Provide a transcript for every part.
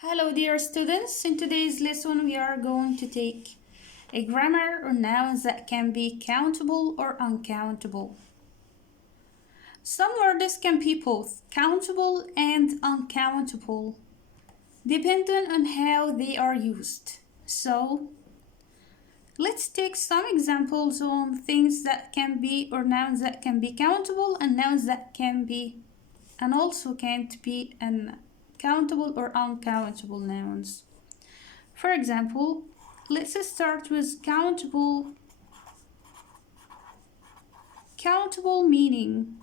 Hello dear students, in today's lesson we are going to take a grammar or nouns that can be countable or uncountable. Some words can be both countable and uncountable, depending on how they are used. So, let's take some examples on things that can be or nouns that can be countable and nouns that can be and also can't be countable or uncountable nouns. For example, let's start with countable. Countable meaning.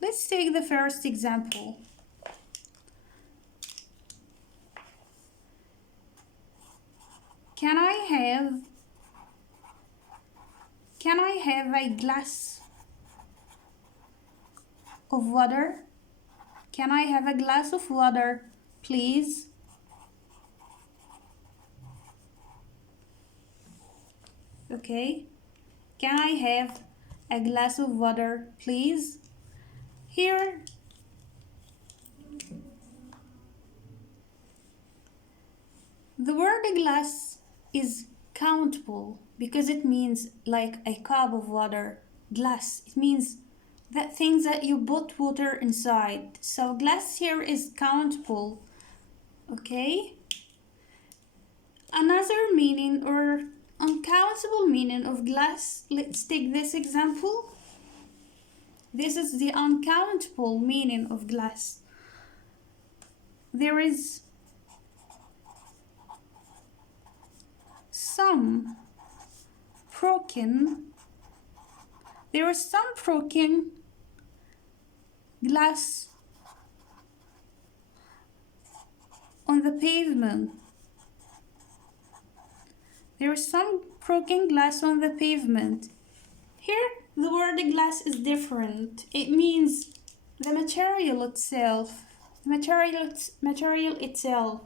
Let's take the first example. Can I have a glass of water? Can I have a glass of water, please? Okay. Can I have a glass of water, please? Here, the word glass is countable because it means like a cup of water. Glass, it means that things that you put water inside. So glass here is countable. Okay. Another meaning or uncountable meaning of glass. Let's take this example. This is the uncountable meaning of glass. There is some broken glass on the pavement. There is some broken glass on the pavement. Here, the word glass is different. It means the material itself. Material itself.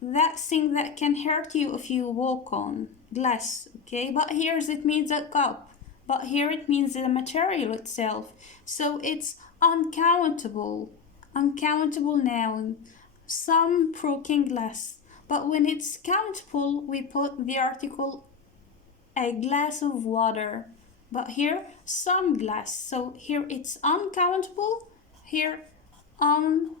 That thing that can hurt you if you walk on. Glass, okay? But here it means a cup. But here it means the material itself. So it's uncountable. Uncountable noun. Some broken glass. But when it's countable, we put the article a glass of water. But here, some glass. So here it's uncountable. Here, uncountable.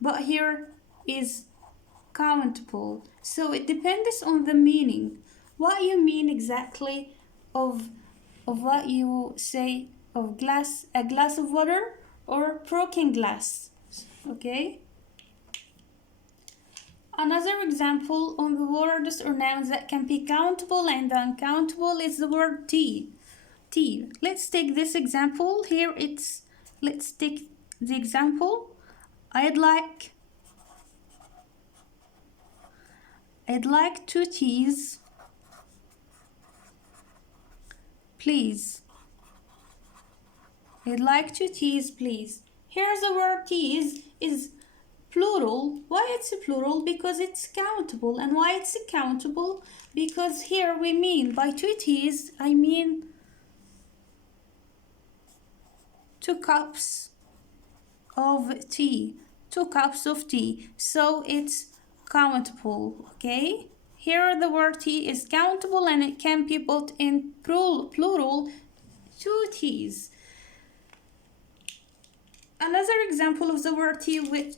But here is countable. So it depends on the meaning. What you mean exactly of what you say of glass, a glass of water or broken glass. Okay? Another example on the words or nouns that can be countable and uncountable is the word tea. Tea. Let's take this example. Here let's take the example. I'd like 2 teas, please. I'd like 2 teas, please. Here's the word teas is plural. Why it's plural? Because it's countable. And why it's countable? Because here we mean by 2 teas, I mean 2 cups of tea. 2 cups of tea. So it's countable. Okay? Here the word tea is countable and it can be put in plural 2 teas. Another example of the word tea which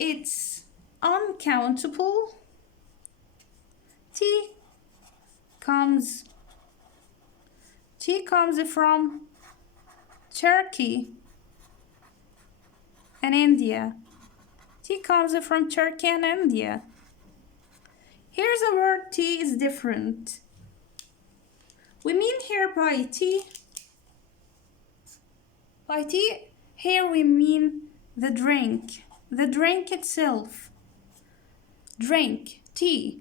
it's uncountable. Tea comes from Turkey and India. Tea comes from Turkey and India. Here's the word tea is different. We mean here by tea, here we mean the drink itself. Drink, tea.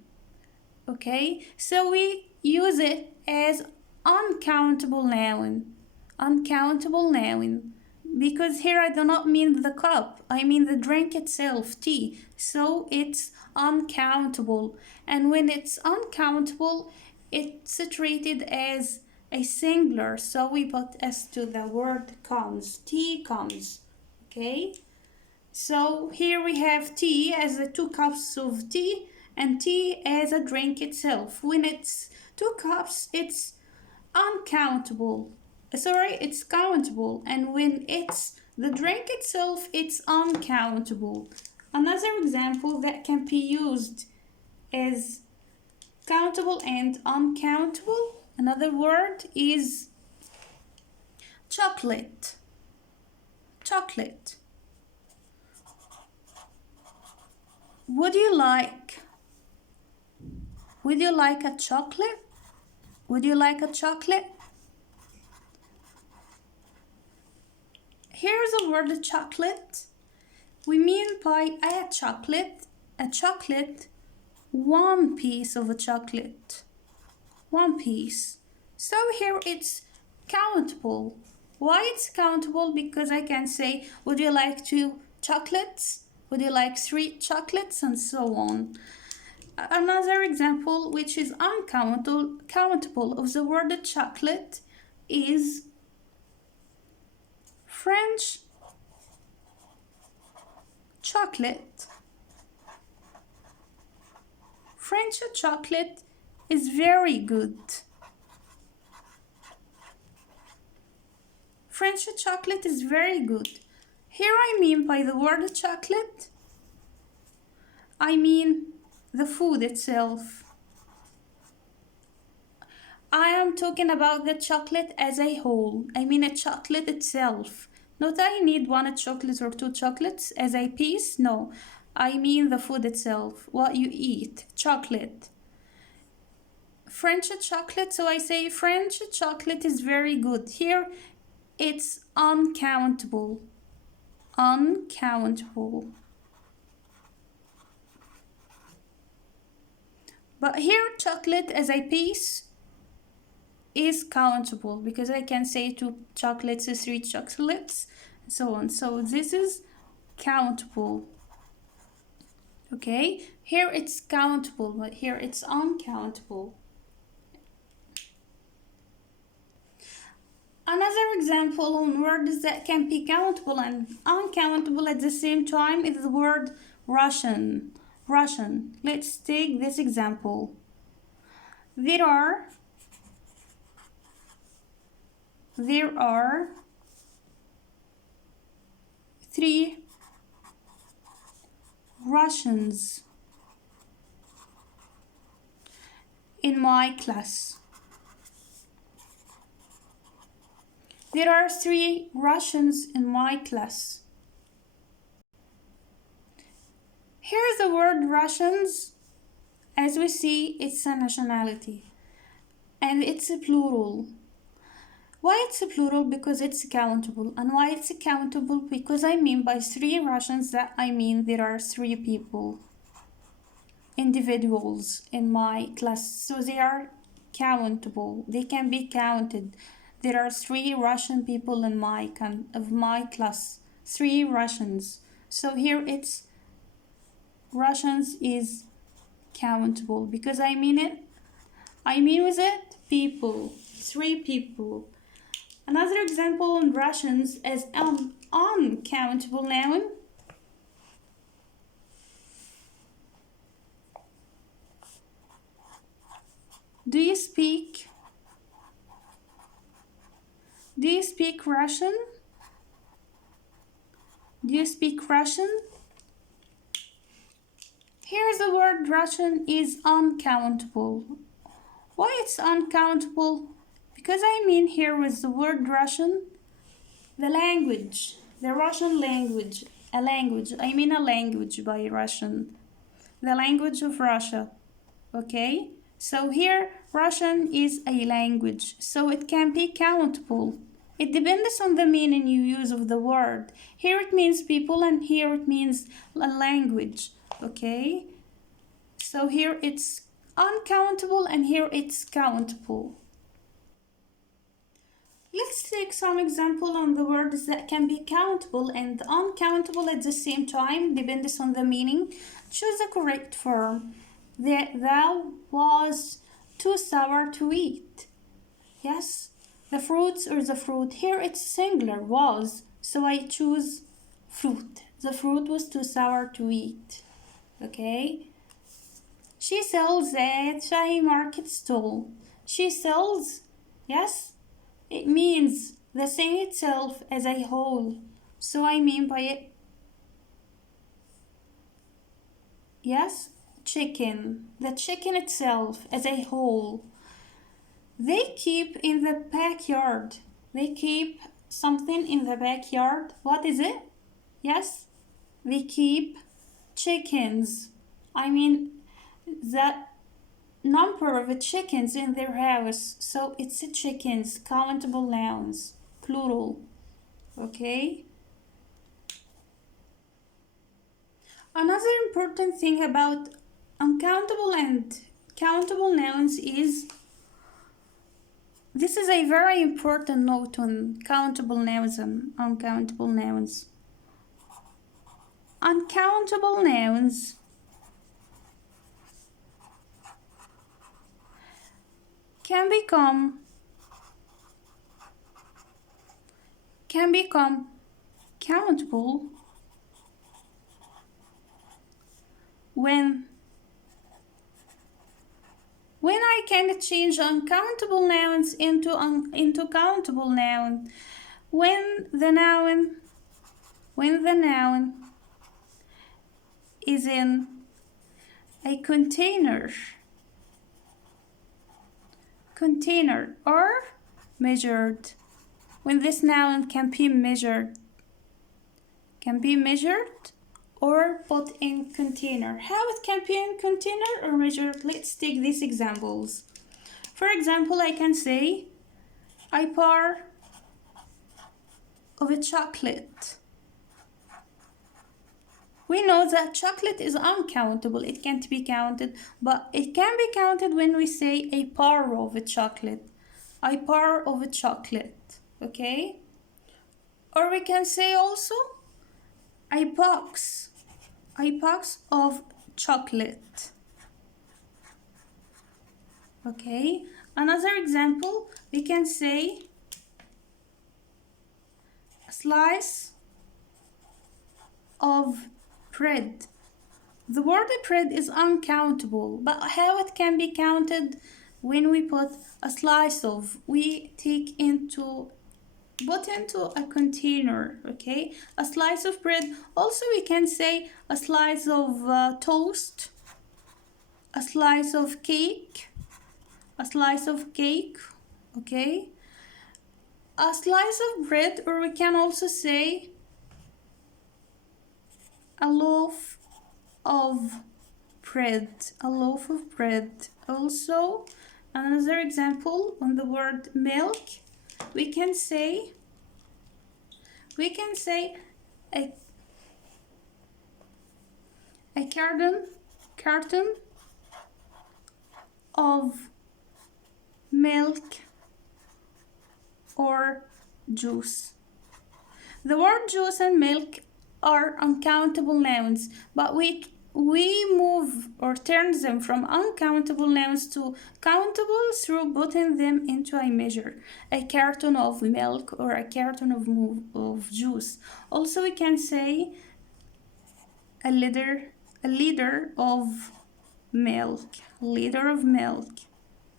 Okay, so we use it as uncountable noun. Uncountable noun. Because here I do not mean the cup, I mean the drink itself, tea. So it's uncountable. And when it's uncountable, it's treated as a singular, so we put s to the word comes. Tea comes. Okay, so here we have tea as the 2 cups of tea and tea as a drink itself. When it's 2 cups, it's uncountable. Sorry, it's countable, and when it's the drink itself, it's uncountable. Another example that can be used is countable and uncountable. Another word is chocolate. Chocolate. Would you like a chocolate? Would you like a chocolate? Here's the word chocolate. We mean by a chocolate, one piece of a chocolate. One piece. So here it's countable. Why it's countable? Because I can say, would you like 2 chocolates? Would you like 3 chocolates? And so on. Another example, which is uncountable of the word chocolate, is French chocolate. French chocolate is very good. French chocolate is very good. Here I mean by the word chocolate, I mean the food itself. I am talking about the chocolate as a whole. I mean a chocolate itself. Not I need 1 chocolate or 2 chocolates as a piece. No, I mean the food itself. What you eat. Chocolate. French chocolate. So I say French chocolate is very good. Here it's uncountable. Uncountable. But here chocolate as a piece is countable because I can say 2 chocolates, 3 chocolates, and so on. So this is countable. Okay, here it's countable, but here it's uncountable. Another example on words that can be countable and uncountable at the same time is the word Russian. Russian. Let's take this example. There are 3 Russians in my class. There are 3 Russians in my class. Here's the word Russians. As we see, it's a nationality and it's a plural. Why it's a plural? Because it's countable. And why it's countable? Because I mean by 3 Russians that I mean there are 3 people, individuals in my class. So they are countable. They can be counted. There are 3 Russian people in my class. 3 Russians. So here it's Russians is countable because I mean it. I mean with it people. 3 people. Another example on Russians as an uncountable noun. Do you speak Russian? Do you speak Russian? Here's the word Russian is uncountable. Why it's uncountable? Because I mean here with the word Russian, the language, the Russian language, a language. I mean a language by Russian, the language of Russia. Okay? So here Russian is a language, so it can be countable. It depends on the meaning you use of the word. Here it means people and here it means a language. Okay? So here it's uncountable and here it's countable. Let's take some example on the words that can be countable and uncountable at the same time, depends on the meaning. Choose the correct form. That was too sour to eat. Yes, the fruits or the fruit. Here it's singular, was. So I choose fruit. The fruit was too sour to eat. Okay? She sells at Shahi Market stall. She sells. Yes? It means the thing itself as a whole. So I mean by it, yes, chicken. The chicken itself as a whole. They keep in the backyard. They keep something in the backyard. What is it? Yes, they keep chickens. I mean, the number of chickens in their house. So it's a chickens, countable nouns, plural. Okay? Another important thing about uncountable and countable nouns is this is a very important note on countable nouns and uncountable nouns. Uncountable nouns can become countable when I can change uncountable nouns into countable noun. When the noun is in a container or measured. When this noun can be measured or put in container. How it can be in container or measured? Let's take these examples. For example, I can say a bar of a chocolate. We know that chocolate is uncountable. It can't be counted, but it can be counted when we say a bar of a chocolate. A bar of a chocolate, okay? Or we can say also a box of chocolate. Okay, another example, we can say a slice of bread. The word bread is uncountable, but how it can be counted? When we put a slice of, we put into a container, okay? A slice of bread. Also, we can say a slice of toast, a slice of cake, okay? A slice of bread, or we can also say a loaf of bread, Also, another example on the word milk, we can say a carton of milk or juice. The word juice and milk are uncountable nouns, but we move or turn them from uncountable nouns to countable through putting them into a measure, a carton of milk or a carton of juice. Also, we can say a liter of milk,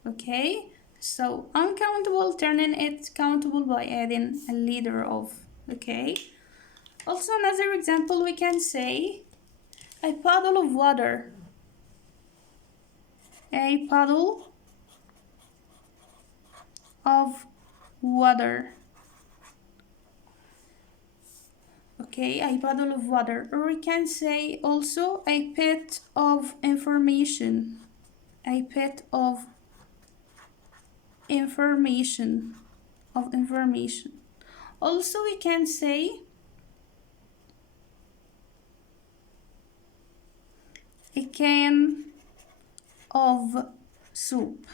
okay? So uncountable, turning it countable by adding a liter of, okay? Also, another example, we can say a puddle of water. A puddle of water. Okay, a puddle of water. Or we can say also a pit of information. A pit of information. Also, we can say a can of soup.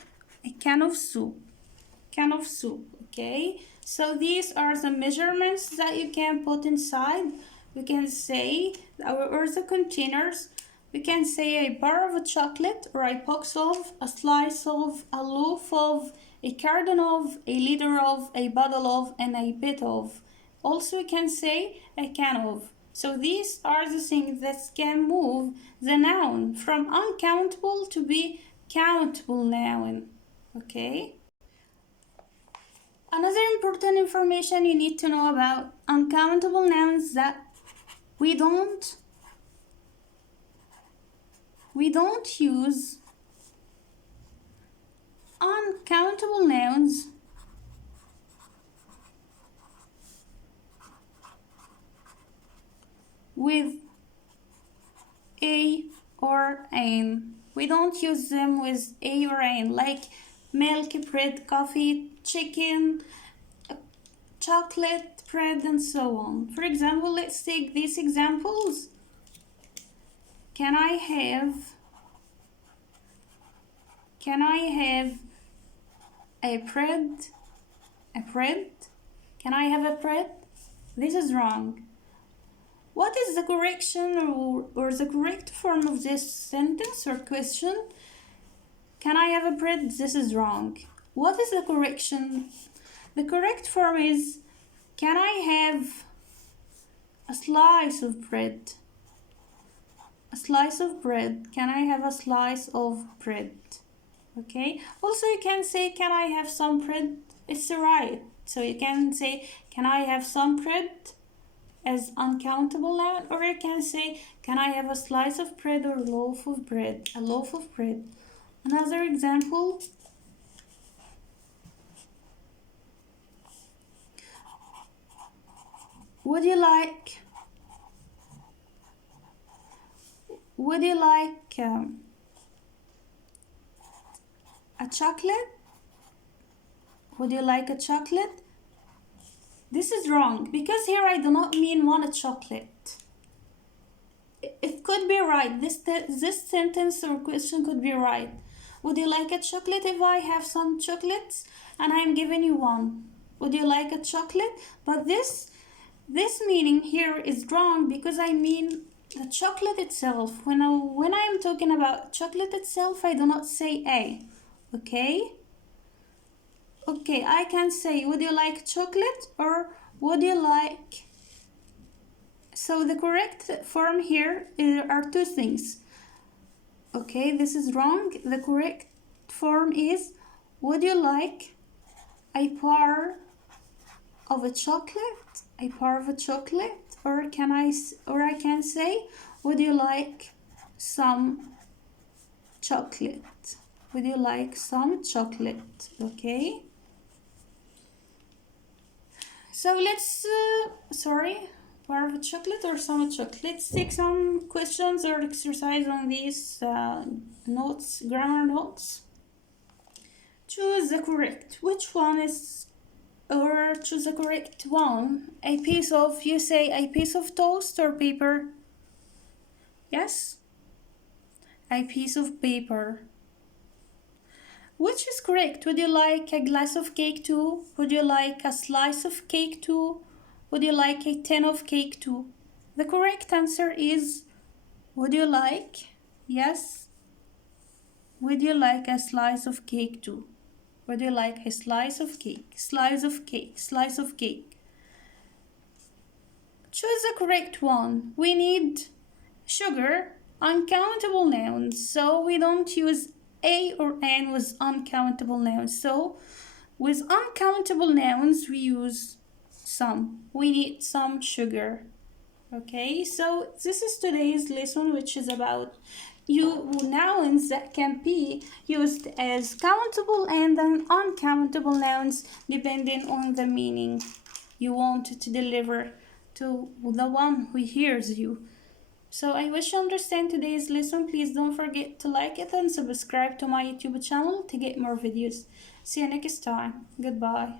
Okay? So these are the measurements that you can put inside. We can say, or the containers. We can say a bar of chocolate, or a box of, a slice of, a loaf of, a carton of, a liter of, a bottle of, and a bit of. Also, we can say a can of. So these are the things that can move the noun from uncountable to be countable noun. Okay? Another important information you need to know about uncountable nouns that we don't use uncountable nouns with a or an. We don't use them with a or an, like milk, bread, coffee, chicken, chocolate, bread, and so on. For example, let's take these examples. Can I have a bread? A bread? Can I have a bread? This is wrong. What is the correction or the correct form of this sentence or question? Can I have a bread? This is wrong. What is the correction? The correct form is, can I have a slice of bread? A slice of bread. Can I have a slice of bread? Okay. Also, you can say, can I have some bread? It's right. So you can say, can I have some bread as uncountable noun, or you can say, can I have a slice of bread or loaf of bread? A loaf of bread. Another example. Would you like a chocolate? Would you like a chocolate? This is wrong, because here I do not mean one chocolate. It could be right. This sentence or question could be right. Would you like a chocolate if I have some chocolates and I'm giving you one? Would you like a chocolate? But this meaning here is wrong, because I mean the chocolate itself. When I'm talking about chocolate itself, I do not say a. Okay? Okay, I can say, would you like chocolate, or would you like... So the correct form here are two things. Okay, this is wrong. The correct form is, would you like a bar of a chocolate? A bar of a chocolate? Or I can say, would you like some chocolate? Would you like some chocolate? Okay. So let's, bar of chocolate or some chocolate. Let's take some questions or exercise on these notes, grammar notes. Choose the correct. Which one is, or choose the correct one? A piece of, you say a piece of toast or paper? Yes? A piece of paper. Which is correct? Would you like a glass of cake too? Would you like a slice of cake too? Would you like a tin of cake too? The correct answer is, would you like? Yes. Would you like a slice of cake too? Would you like a slice of cake? Slice of cake, slice of cake. Choose the correct one. We need sugar, uncountable nouns, so we don't use a or an with uncountable nouns. So with uncountable nouns we use some. We need some sugar. Okay, so this is today's lesson, which is about nouns that can be used as countable and uncountable nouns depending on the meaning you want to deliver to the one who hears you. So I wish you understand today's lesson. Please don't forget to like it and subscribe to my YouTube channel to get more videos. See you next time. Goodbye.